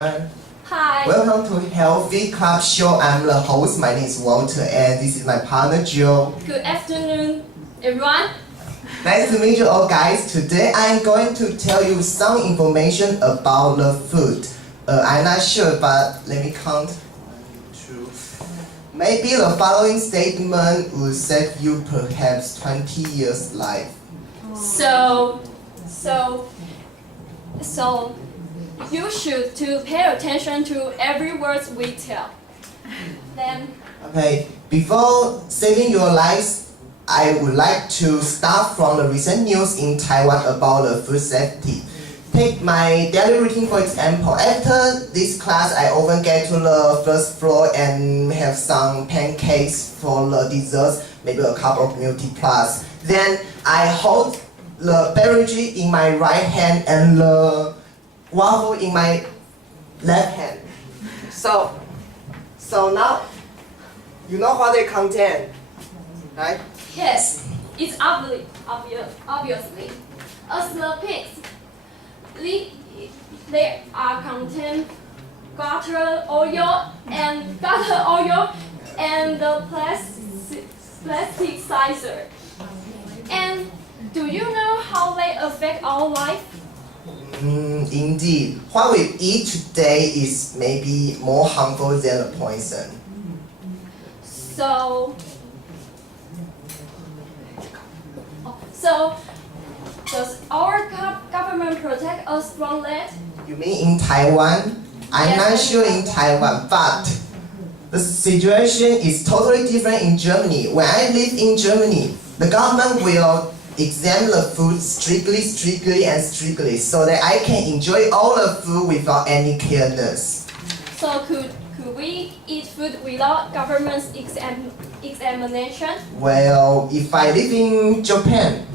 Hi. Welcome to Healthy Club Show. I'm the host. My name is Walter, and this is my partner Joe. Good afternoon, everyone. Nice to meet you all, guys. Today I'm going to tell you some information about the food. I'm not sure, but let me count. 1, 2. Maybe the following statement will save you perhaps 20 years life. So you should to pay attention to every word we tell. Then Okay, before saving your lives, I would like to start from the recent news in Taiwan about the food safety. Take my daily routine for example. After this class, I often get to the first floor and have some pancakes for the desserts, maybe a cup of milk tea plus. Then I hold the beverage in my right hand and the waffle in my left hand. So now, you know what they contain, right? yes, it's obviously as the pigs. They are contain butter oil and the plastic sizer. And do you know how they affect our life? Indeed, what we eat today is maybe more harmful than the poison. So does our government protect us from that? You mean in Taiwan? I'm Yes, not sure in Taiwan, but the situation is totally different in Germany. When I live in Germany, the government will examine the food strictly so that I can enjoy all the food without any carelessness. So could we eat food without government's examination? Well, if I live in Japan,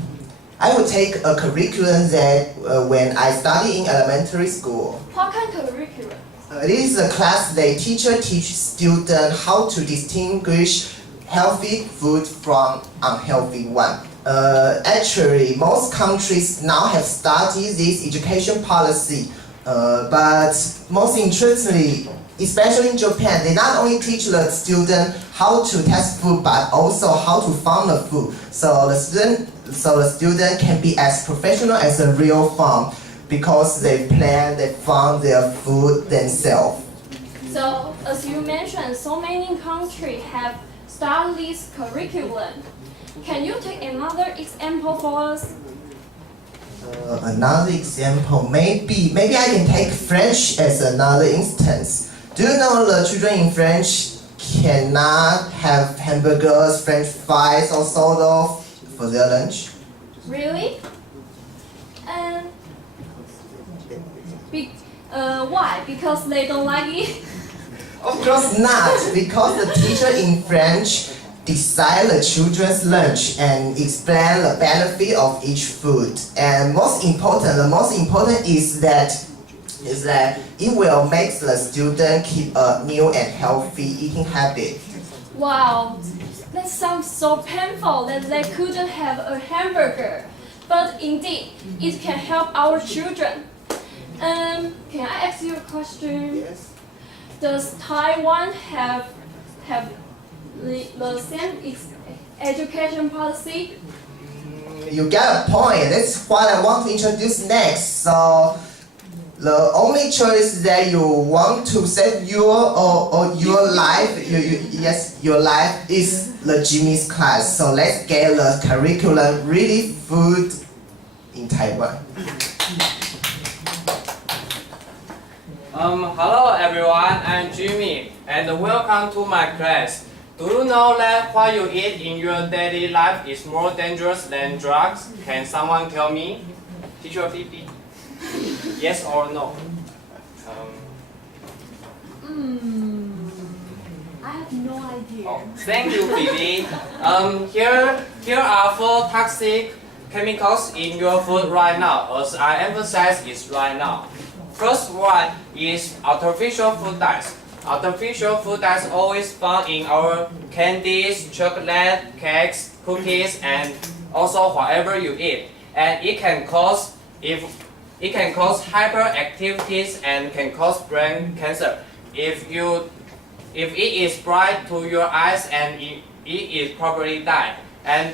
I would take a curriculum that when I study in elementary school. What kind of curriculum? This is a class that teacher teach students how to distinguish healthy food from unhealthy one. Actually, most countries now have started this education policy, but most interestingly, especially in Japan, they not only teach the student how to test food, but also how to farm the food. So the student can be as professional as a real farm because they plan, they farm their food themselves. So as you mentioned, so many countries have started this curriculum. Can you take another example for us? Another example, maybe I can take French as another instance. Do you know the children in French cannot have hamburgers, French fries, or soda for their lunch? Really? Why? Because they don't like it? Of course not, because the teacher in French decide the children's lunch and explain the benefit of each food. And the most important is that it will make the student keep a new and healthy eating habit. Wow, that sounds so painful that they couldn't have a hamburger. But indeed, it can help our children. Can I ask you a question? Yes. Does Taiwan have the same education policy? You get a point. That's what I want to introduce next. So the only choice that you want to save your life, your life is the Jimmy's class. So let's get the curriculum really food in Taiwan. Hello everyone, I'm Jimmy and welcome to my class. Do you know that what you eat in your daily life is more dangerous than drugs? Can someone tell me? Teacher Phoebe? Yes or no? I have no idea. Oh, thank you, Phoebe. Here are 4 toxic chemicals in your food right now, as I emphasize is right now. First one is artificial food dyes. Artificial food dyes always found in our candies, chocolate, cakes, cookies, and also whatever you eat. And it can cause, if it can cause hyperactivities and can cause brain cancer. If it is bright to your eyes and it is probably die. And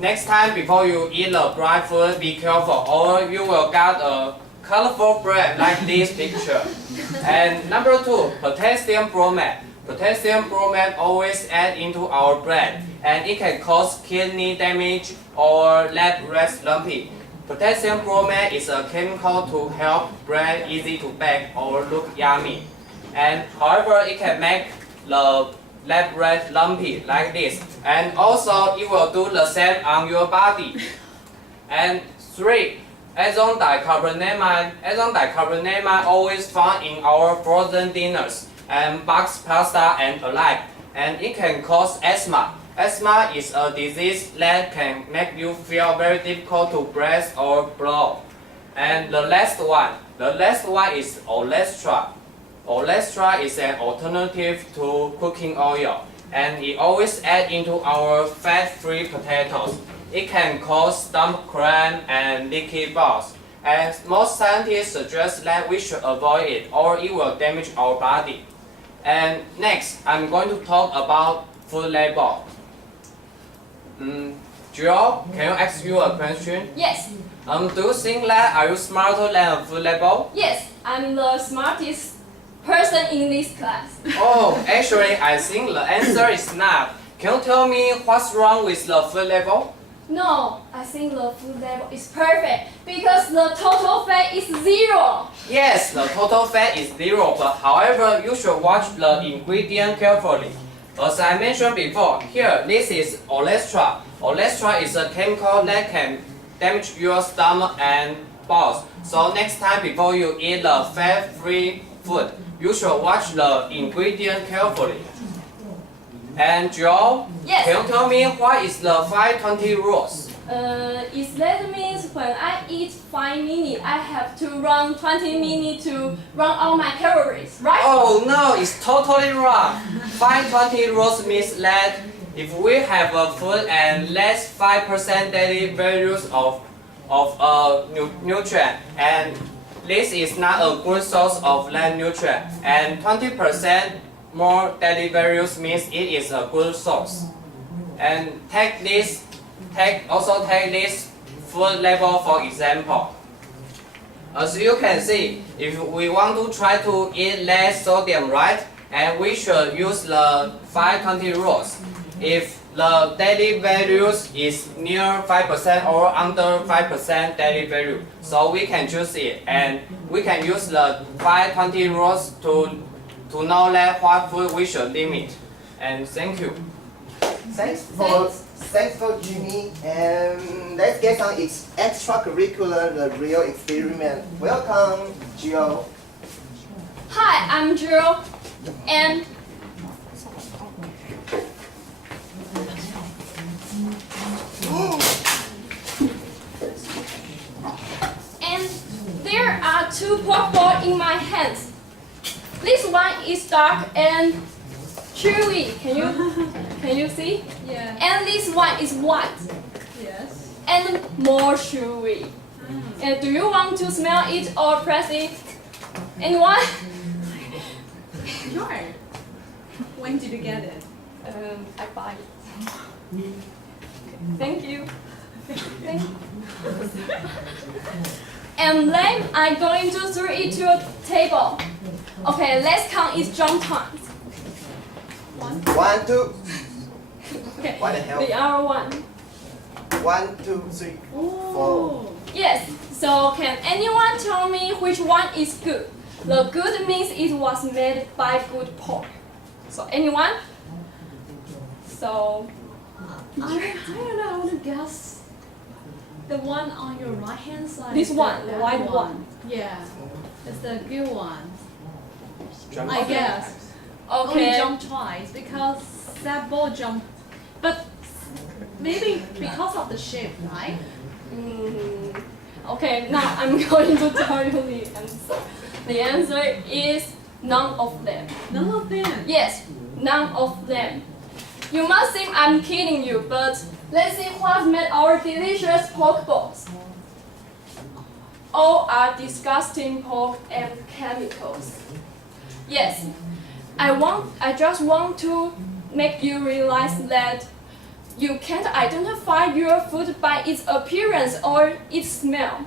next time before you eat the bright food, be careful or you will get a colorful bread like this picture. And number 2, potassium bromide. Potassium bromide always add into our bread and it can cause kidney damage or let breast lumpy. Potassium bromide is a chemical to help bread easy to bake or look yummy. And however, it can make the let bread lumpy like this. And also, it will do the same on your body. And 3, ozone dicarbonamide. Ozone dicarbonamide always found in our frozen dinners and boxed pasta and alike. And it can cause asthma. Asthma is a disease that can make you feel very difficult to breathe or blow. And the last one is olestra. Olestra is an alternative to cooking oil, and it always add into our fat-free potatoes. It can cause stomach cramp and leaky bowels. And most scientists suggest that we should avoid it, or it will damage our body. And next, I'm going to talk about food label. Joe, can I ask you a question? Yes. Do you think that are you smarter than a food label? Yes, I'm the smartest person in this class. Oh, actually, I think the answer is not. Can you tell me what's wrong with the food label? No, I think the food label is perfect because the total fat is 0. Yes, the total fat is 0, but however, you should watch the ingredient carefully. As I mentioned before, here, this is olestra. Olestra is a chemical that can damage your stomach and bowels. So next time before you eat the fat-free food, you should watch the ingredient carefully. And Joe, Yes. can you tell me what is the 5-20 rules? That means when I eat 5 minutes, I have to run 20 minutes to run all my calories, right? Oh no, it's totally wrong. 5-20 rules means that if we have a food and less 5% daily values of nutrient, and this is not a good source of that nutrient, and 20% more daily values means it is a good source. And also take this food label for example. As you can see, if we want to try to eat less sodium, right? And we should use the 5-20 rules. If the daily values is near 5% or under 5% daily value, so we can choose it, and we can use the 5-20 rules to know that what food we should limit. And thank you. Thanks for Jimmy. And let's get some extracurricular, the real experiment. Welcome, Gio. Hi, I'm Drew, and there are 2 pork balls in my hands. This one is dark and chewy. Can you see? Yeah. And this one is white Yes. and more chewy. And do you want to smell it or press it? Anyone? Sure. When did you get it? I buy it. Thank you. Thank you. And then I'm going to throw it to a table. Okay, let's count its jump times. 1, 2. Okay, What the hell? the other one. 1, 2, 3, 4. Oh. Yes, so can anyone tell me which one is good? The good means it was made by good pork. So anyone? So, I don't know. I want to guess the one on your right hand side. This is one, the that white one. Yeah. It's the good one. Jump I up. guess. Only okay. jumped twice because that ball jumped. But maybe because of the shape, right? Okay, now I'm going to tell you the answer. The answer is none of them. None of them. Yes, none of them. You must think I'm kidding you, but let's see what made our delicious pork balls. all are disgusting pork and chemicals. Yes, I just want to make you realize that you can't identify your food by its appearance or its smell.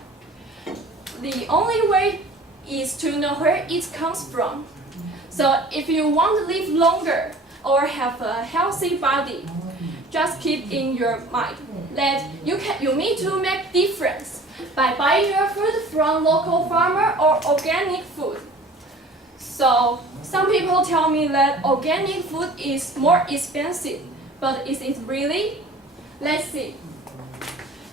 The only way is to know where it comes from. So if you want to live longer or have a healthy body, just keep in your mind that you need to make difference by buying your food from local farmer or organic food. So some people tell me that organic food is more expensive, but is it really? Let's see.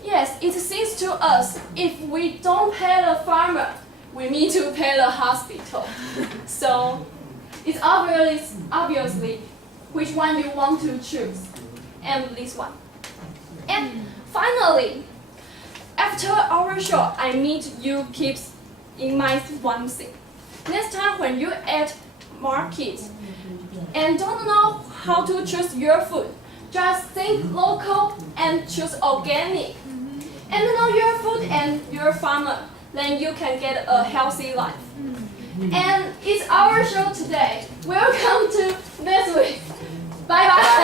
Yes, it seems to us if we don't pay the farmer, we need to pay the hospital. So it's obviously which one you want to choose, and this one. And finally, after our show, I need you keep in mind one thing. Next time when you at market and don't know how to choose your food, just think local and choose organic. And know your food and your farmer, then you can get a healthy life. And it's our show today. Welcome to this week. Bye bye.